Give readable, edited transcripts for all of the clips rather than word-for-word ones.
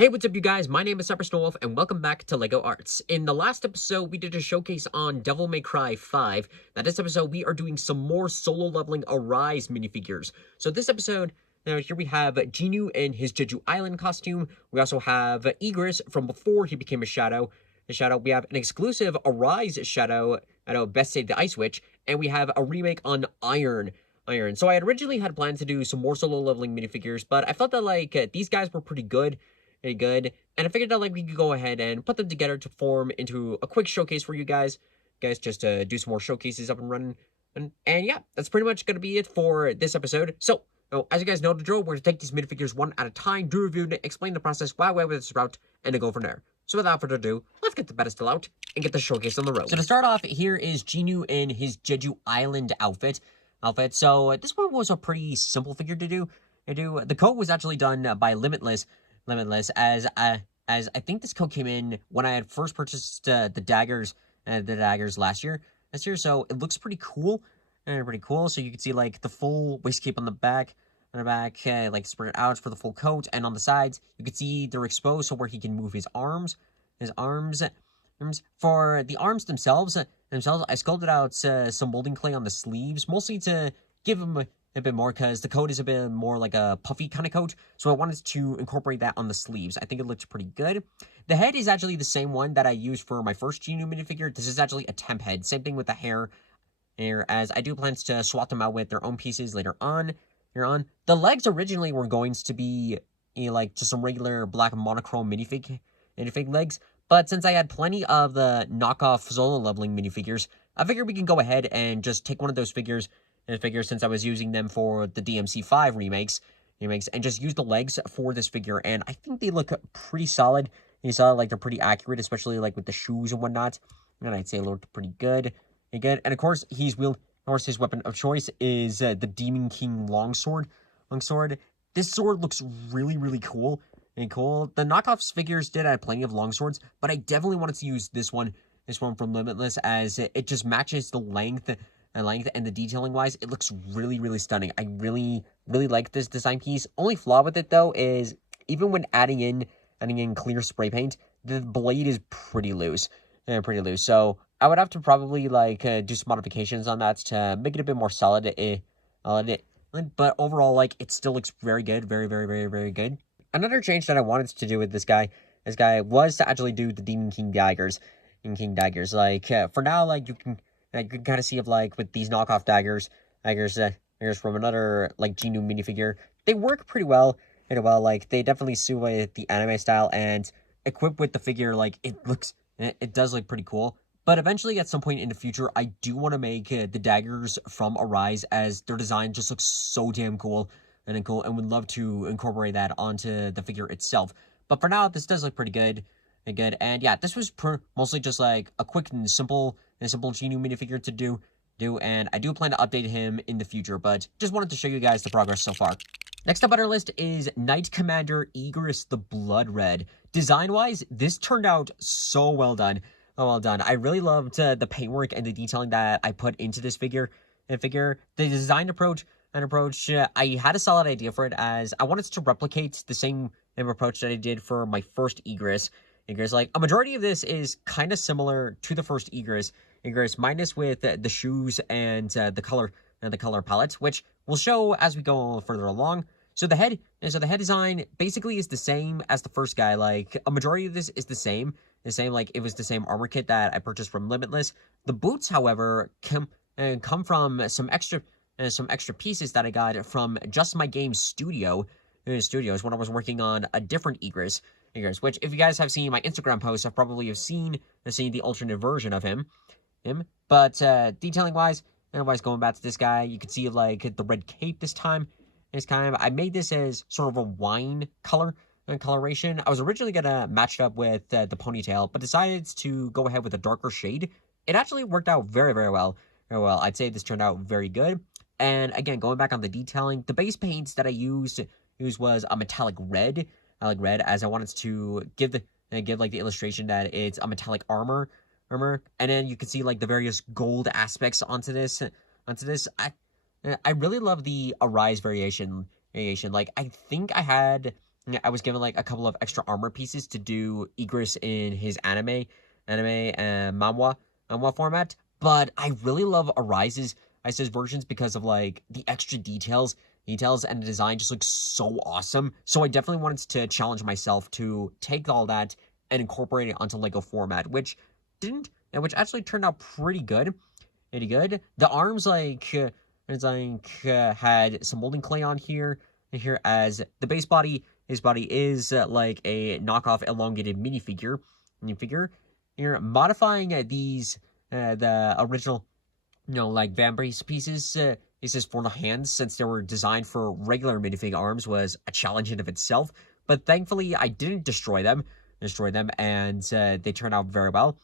Hey, what's up, you guys? My name is Wolf, and welcome back to LEGO Arts. In the last episode, we did a showcase on Devil May Cry 5. Now, this episode, we are doing some more solo leveling Arise minifigures. So this episode, here we have Genu in his Jeju Island costume. We also have Igris from before he became a Shadow. We have an exclusive Arise Shadow, Best Save the Ice Witch, and we have a remake on Iron. So I had originally had planned to do some more solo leveling minifigures, but I felt that, these guys were pretty good. Very good, and I figured that we could go ahead and put them together to form into a quick showcase for you guys. Just to do some more showcases up and running, and yeah, that's pretty much gonna be it for this episode. So, as you guys know the drill, we're gonna take these minifigures one at a time, do review, explain the process, why with this route, and then go from there. So without further ado, let's get the pedestal out and get the showcase on the road. So to start off, here is Genu in his Jeju Island outfit. So this one was a pretty simple figure to do. The coat was actually done by Limitless, as I think this coat came in when I had first purchased the daggers last year. So it looks pretty cool, So you can see like the full waist cape on the back, like spread out for the full coat, and on the sides you can see they're exposed, so where he can move his arms. For the arms themselves, I sculpted out some molding clay on the sleeves, mostly to give him a bit more, because the coat is a bit more like a puffy kind of coat, so I wanted to incorporate that on the sleeves. I think it looks pretty good. The head is actually the same one that I used for my first Genu minifigure. This is actually a temp head. Same thing with the hair, as I do plans to swap them out with their own pieces later on. The legs originally were going to be like just some regular black monochrome minifig legs, but since I had plenty of the knockoff solo leveling minifigures, I figured we can go ahead and just take one of those figures, since I was using them for the DMC5 remakes, and just use the legs for this figure, and I think they look pretty solid. Like they're pretty accurate, especially like with the shoes and whatnot, and I'd say they look pretty good. And of course, his weapon of choice is the TitanKing longsword. This sword looks really cool. The knockoff figures did have plenty of longswords, but I definitely wanted to use this one from Limitless, as it just matches the length and the detailing wise. It looks really stunning. I really like this design piece. Only flaw with it though is even when adding in clear spray paint, the blade is pretty loose. So I would have to probably do some modifications on that to make it a bit more solid. But overall, it still looks very good, very good. Another change that I wanted to do with this guy was to actually do the TitanKing daggers. For now, you can kind of see with these knockoff daggers from another Genu minifigure, they work pretty well. They definitely suit with the anime style, and equipped with the figure, it does look pretty cool. But eventually, at some point in the future, I do want to make the daggers from Arise, as their design just looks so damn cool, and would love to incorporate that onto the figure itself. But for now, this does look pretty good. And yeah, this was mostly just a quick and simple Genu minifigure to do, and I do plan to update him in the future, but just wanted to show you guys the progress so far. Next up on our list is Knight Commander Igris the Blood Red. Design-wise, this turned out so well done. I really loved the paintwork and the detailing that I put into this figure. The design approach, I had a solid idea for it, as I wanted to replicate the same approach that I did for my first Igris. A majority of this is kind of similar to the first Igris, minus with the shoes and the color palette, which we'll show as we go further along. So the head design basically is the same as the first guy. A majority of this is the same. It was the same armor kit that I purchased from Limitless. The boots, however, come from some extra pieces that I got from JustMyGame studios when I was working on a different Igris, which, if you guys have seen my Instagram posts, I've probably have seen the alternate version of him. But detailing wise, going back to this guy, you can see the red cape this time. I made this as sort of a wine coloration. I was originally gonna match it up with the ponytail, but decided to go ahead with a darker shade. It actually worked out very well. I'd say this turned out very good. And again, going back on the detailing, the base paints that I used was a metallic red. As I wanted to give the illustration that it's a metallic armor, and then you can see the various gold aspects onto this. I really love the Arise variation. I think I had I was given like a couple of extra armor pieces to do Igris in his anime and manhwa format. But I really love Arise's versions because of like the extra details and the design just looks so awesome. So I definitely wanted to challenge myself to take all that and incorporate it onto Lego format, which actually turned out pretty good. Pretty good. The arms had some molding clay on here as the base body. His body is like a knockoff elongated minifigure. You're modifying these the original, like Vambrace pieces. Pieces for the hands, since they were designed for regular minifig arms, was a challenge in of itself. But thankfully, I didn't destroy them, and they turned out very well.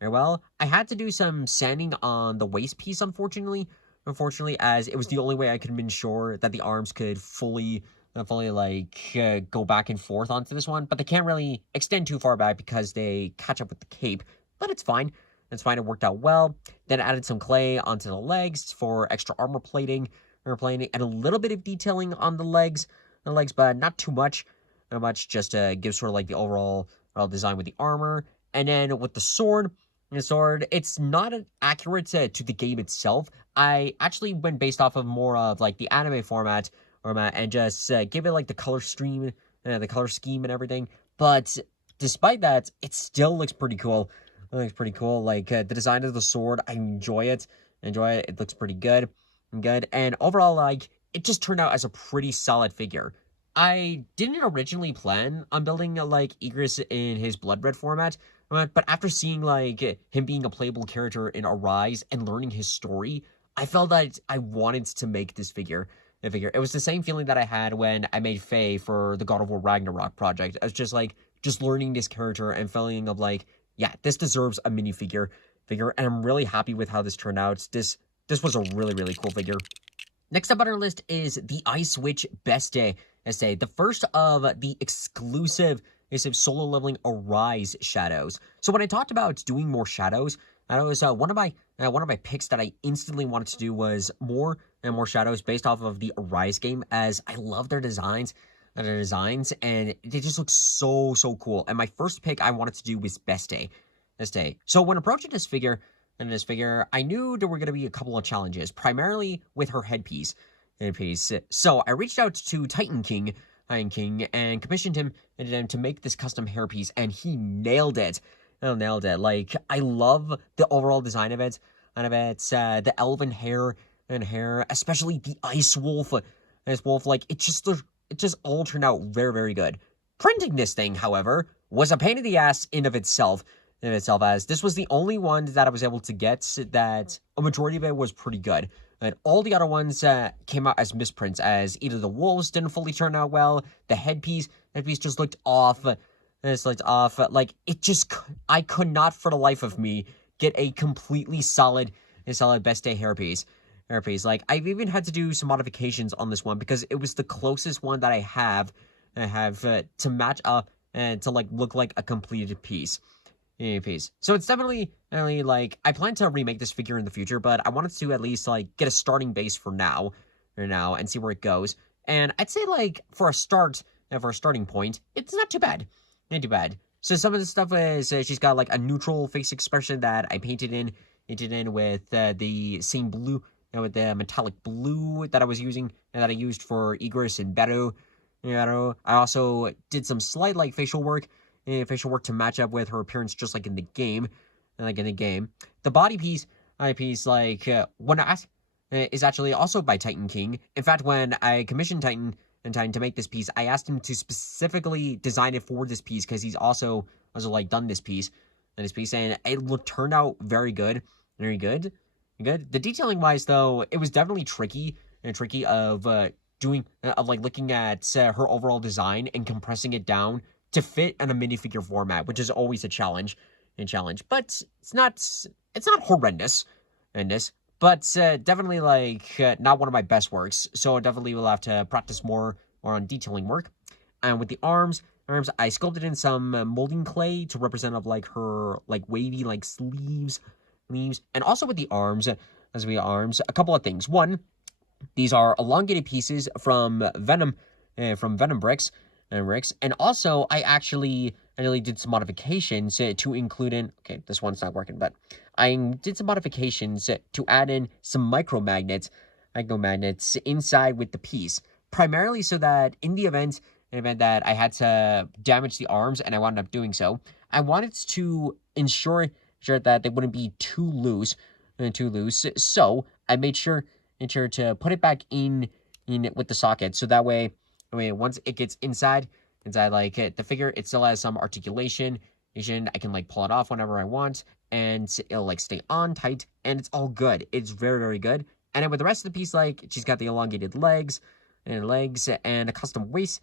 Very well. I had to do some sanding on the waist piece, unfortunately, as it was the only way I could ensure that the arms could fully go back and forth onto this one. But they can't really extend too far back because they catch up with the cape. But it's fine. It's fine. It worked out well. Then I added some clay onto the legs for extra armor plating, and a little bit of detailing on the legs, but not too much. Not much. Just to give sort of like the overall design with the armor. And then with the sword, it's not accurate to the game itself. I actually went based off of more of like the anime format, and just give it like the color scheme and everything. But despite that, it still looks pretty cool. It looks pretty cool. Like the design of the sword, I enjoy it. It looks pretty good. And overall, like, it just turned out as a pretty solid figure. I didn't originally plan on building like Igris in his blood red format, but after seeing like him being a playable character in Arise and learning his story, I felt that I wanted to make this figure. It was the same feeling that I had when I made Faye for the God of War Ragnarok project. I was just learning this character and feeling of like, yeah, this deserves a minifigure, and I'm really happy with how this turned out. This was a really, really cool figure. Next up on our list is the Ice Witch Best Day, the first of the exclusive solo leveling Arise shadows. So when I talked about doing more shadows, I was one of my picks that I instantly wanted to do was more shadows based off of the Arise game, as I love their designs. And they just look so cool. And my first pick I wanted to do was Best Day. So when approaching this figure, I knew there were going to be a couple of challenges, primarily with her headpiece. So I reached out to TitanKing, and commissioned him to make this custom hairpiece, and he nailed it. Like, I love the overall design of it, the elven hair, especially the Ice Wolf. Like, it just all turned out very, very good. Printing this thing, however, was a pain in the ass in of itself, as this was the only one that I was able to get that a majority of it was pretty good. And all the other ones came out as misprints, as either the wolves didn't fully turn out well, the headpiece just looked off. Like, I could not for the life of me get a completely solid Best Day hairpiece. Like, I've even had to do some modifications on this one because it was the closest one that I have to match up and to like look like a completed piece. So it's definitely like, I plan to remake this figure in the future, but I wanted to at least like get a starting base for now and see where it goes. And I'd say like for a starting point, it's not too bad. So some of the stuff is she's got like a neutral face expression that I painted in with the same blue, with the metallic blue that I was using and that I used for Igris and Beto. I also did some slight like facial work to match up with her appearance, just like in the game. The body piece, when I is actually also by TitanKing. In fact, when I commissioned Titan to make this piece, I asked him to specifically design it for this piece because he's also like done this piece, and it turned out very good. The detailing wise, though, it was definitely tricky of looking at her overall design and compressing it down to fit in a minifigure format, which is always a challenge. But it's not horrendous in this, but definitely like not one of my best works. So I definitely will have to practice more on detailing work. And with the arms, I sculpted in some molding clay to represent of like her like wavy like sleeves, and also with the arms, a couple of things. One, these are elongated pieces from Venom bricks. Ricks. And also, I actually did some modifications to include in... Okay, this one's not working, but I did some modifications to add in some micromagnets inside with the piece. Primarily so that in the event that I had to damage the arms, and I wound up doing so, I wanted to ensure that they wouldn't be too loose. So I made sure to put it back in with the socket, so that way, once it gets inside like the figure, it still has some articulation. I can like pull it off whenever I want, and it'll like stay on tight, and it's all good. It's very, very good. And then with the rest of the piece, like she's got the elongated legs and a custom waist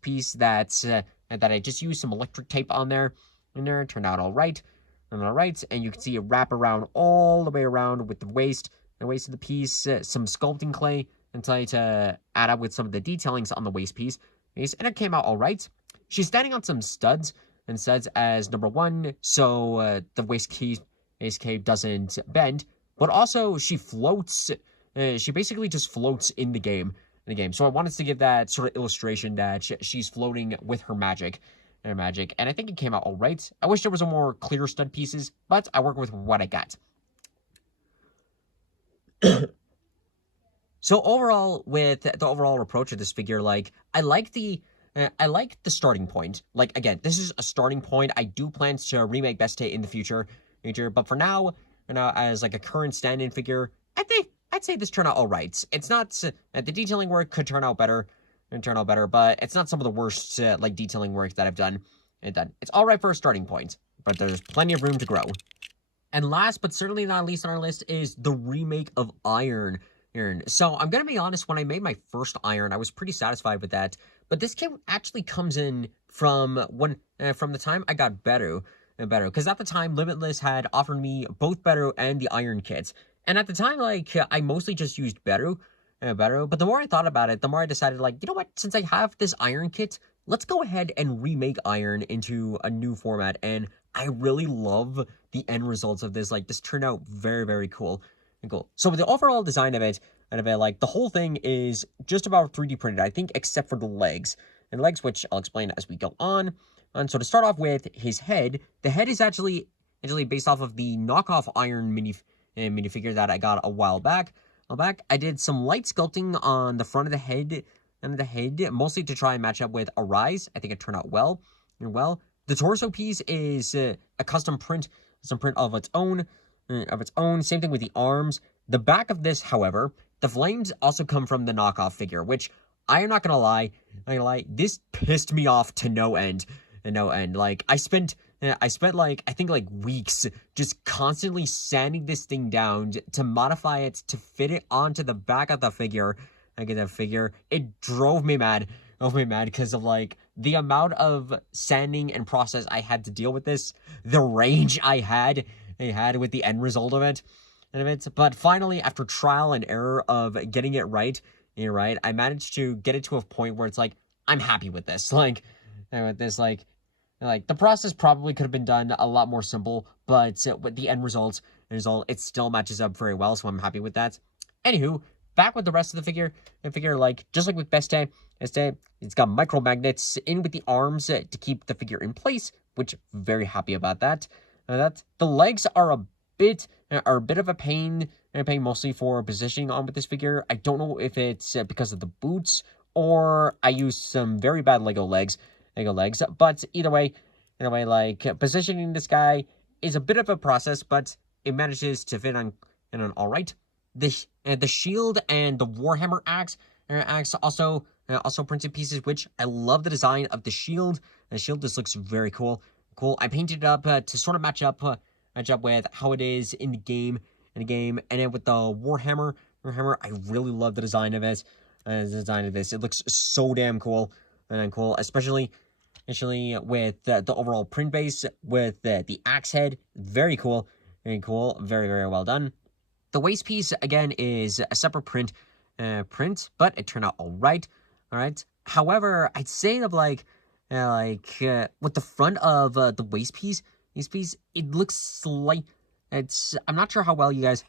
piece that I just used some electric tape on there. And there, it turned out all right. And you can see it wrap around all the way around with the waist of the piece, some sculpting clay and try to add up with some of the detailings on the waist piece. And it came out all right. She's standing on some studs as number one, so the waist cape doesn't bend. But also, she floats. She basically just floats in the game. So I wanted to give that sort of illustration that she's floating with her magic. And I think it came out all right. I wish there was a more clear stud pieces, but I work with what I got. So overall, with the overall approach of this figure, like I like the starting point. Like again, this is a starting point. I do plan to remake Beste in the future, but for now, as like a current stand-in figure, I'd say this turned out all right. It's not the detailing work could turn out better, but it's not some of the worst like detailing work that I've done. It's all right for a starting point, but there's plenty of room to grow. And last but certainly not least on our list is the remake of Iron. So I'm gonna be honest, when I made my first Iron, I was pretty satisfied with that. But this kit actually comes in from the time I got Beru, because at the time Limitless had offered me both Beru and the Iron kits. And at the time, like, I mostly just used Beru, but the more I thought about it, the more I decided, like, you know what, since I have this Iron kit, let's go ahead and remake Iron into a new format. And I really love the end results of this. Like, this turned out very, very cool. So with the overall design of it, like, the whole thing is just about 3D printed, I think, except for the legs. And legs, which I'll explain as we go on. And so to start off with his head, the head is actually based off of the knockoff Iron minifigure that I got a while back. I did some light sculpting on the front of the head, mostly to try and match up with Arise. I think it turned out well. The torso piece is a custom print, of its own. Same thing with the arms. The back of this, however, the flames also come from the knockoff figure, which I am not gonna lie. This pissed me off to no end. Like I spent like I think like weeks just constantly sanding this thing down to modify it to fit it onto the back of the figure. It drove me mad. Because of like the amount of sanding and process I had to deal with this, the rage I had with the end result of it. But finally, after trial and error of getting it right, I managed to get it to a point where it's like, I'm happy with this. Like the process probably could have been done a lot more simple, but with the end result, it still matches up very well, so I'm happy with that. Anywho, back with the rest of the figure. Like, just like with Beste, it's got micromagnets in with the arms to keep the figure in place, which very happy about that. The legs are a bit of a pain, mostly for positioning on with this figure. I don't know if it's because of the boots or I use some very bad Lego legs, but either way, like positioning this guy is a bit of a process, but it manages to fit on all right. The shield and the Warhammer axe also printed pieces, which I love the design of the shield. The shield just looks very cool. I painted it up to sort of match up with how it is in the game. And then with the Warhammer, I really love the design of it. It looks so damn cool, especially with the overall print base with the axe head. Very cool, very, very well done. The waist piece again is a separate print, but it turned out all right. However, I'd say that with the front of the waist piece, it looks slight. I'm not sure how well you guys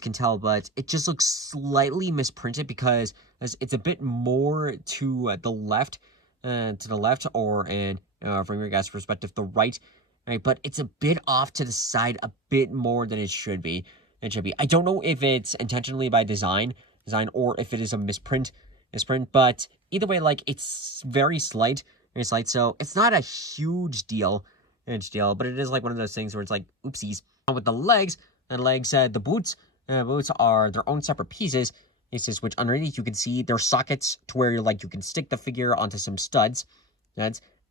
can tell, but it just looks slightly misprinted because it's a bit more to the left to the left, or in from your guys' perspective, the right. Right, but it's a bit off to the side, a bit more than it should be. I don't know if it's intentionally by design, or if it is a misprint. But either way, like, it's very slight. So it's not a huge deal. But it is like one of those things where it's like, oopsies. With the legs, the boots are their own separate pieces. Which underneath you can see their sockets to where you can stick the figure onto some studs.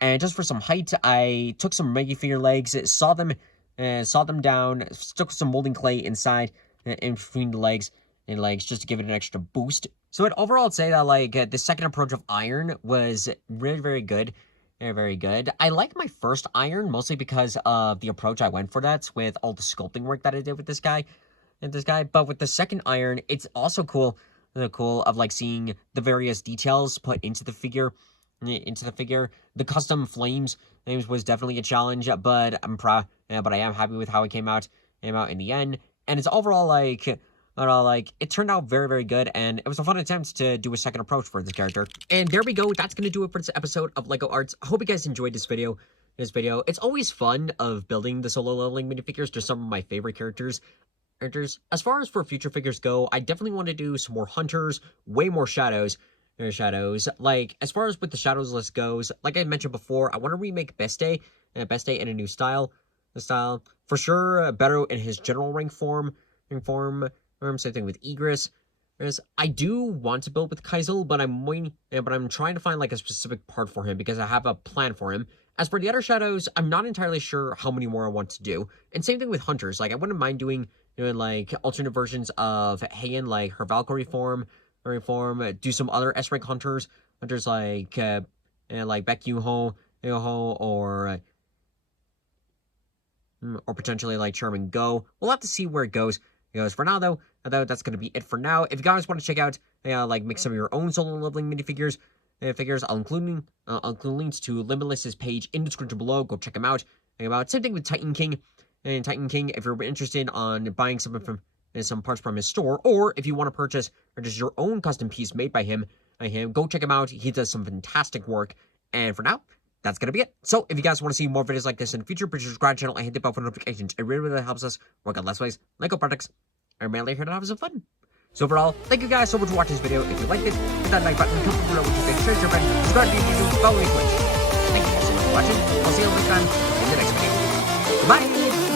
And just for some height, I took some minifigure legs, saw them down, stuck some molding clay inside, in between the legs, just to give it an extra boost. So overall, I'd say that the second approach of iron was really, very good. Very good. I like my first iron mostly because of the approach I went for that with all the sculpting work that I did with this guy. But with the second iron, it's also cool of seeing the various details put into the figure. The custom flames was definitely a challenge, but I'm proud. But I am happy with how it came out in the end. And it's overall it turned out very, very good, and it was a fun attempt to do a second approach for this character. And there we go. That's gonna do it for this episode of LEGO Arts. I hope you guys enjoyed this video. It's always fun of building the solo leveling minifigures to some of my favorite characters. As far as for future figures go, I definitely want to do some more hunters, way more shadows. As far as with the shadows list goes, like I mentioned before, I want to remake Best Day in a new style. For sure, better in his general rank form. Same thing with Egress. I do want to build with Kaizel, but I'm trying to find a specific part for him because I have a plan for him. As for the other shadows, I'm not entirely sure how many more I want to do. And same thing with hunters. I wouldn't mind doing alternate versions of Heian, her Valkyrie form. Do some other S-rank hunters like Baek Yoo-ho, or potentially Chairman Go. We'll have to see where it goes. For now, though, that's going to be it for now. If you guys want to check out, make some of your own solo leveling minifigures, I'll include links to Limitless' page in the description below. Go check him out. Same thing with TitanKing. And TitanKing, if you're interested on buying some parts from his store, or if you want to purchase or just your own custom piece made by him, go check him out. He does some fantastic work. And for now, that's gonna be it. So if you guys want to see more videos like this in the future, please subscribe to the channel and hit the bell for notifications. It really, really helps us work on less ways, LEGO products. I'm mainly here to have some fun. So overall, thank you guys so much for watching this video. If you liked it, hit that like button, comment below what you think, share it to your friends, subscribe to YouTube, follow me on Twitch. Thank you guys so much for watching. I'll see you next time in the next video. Bye!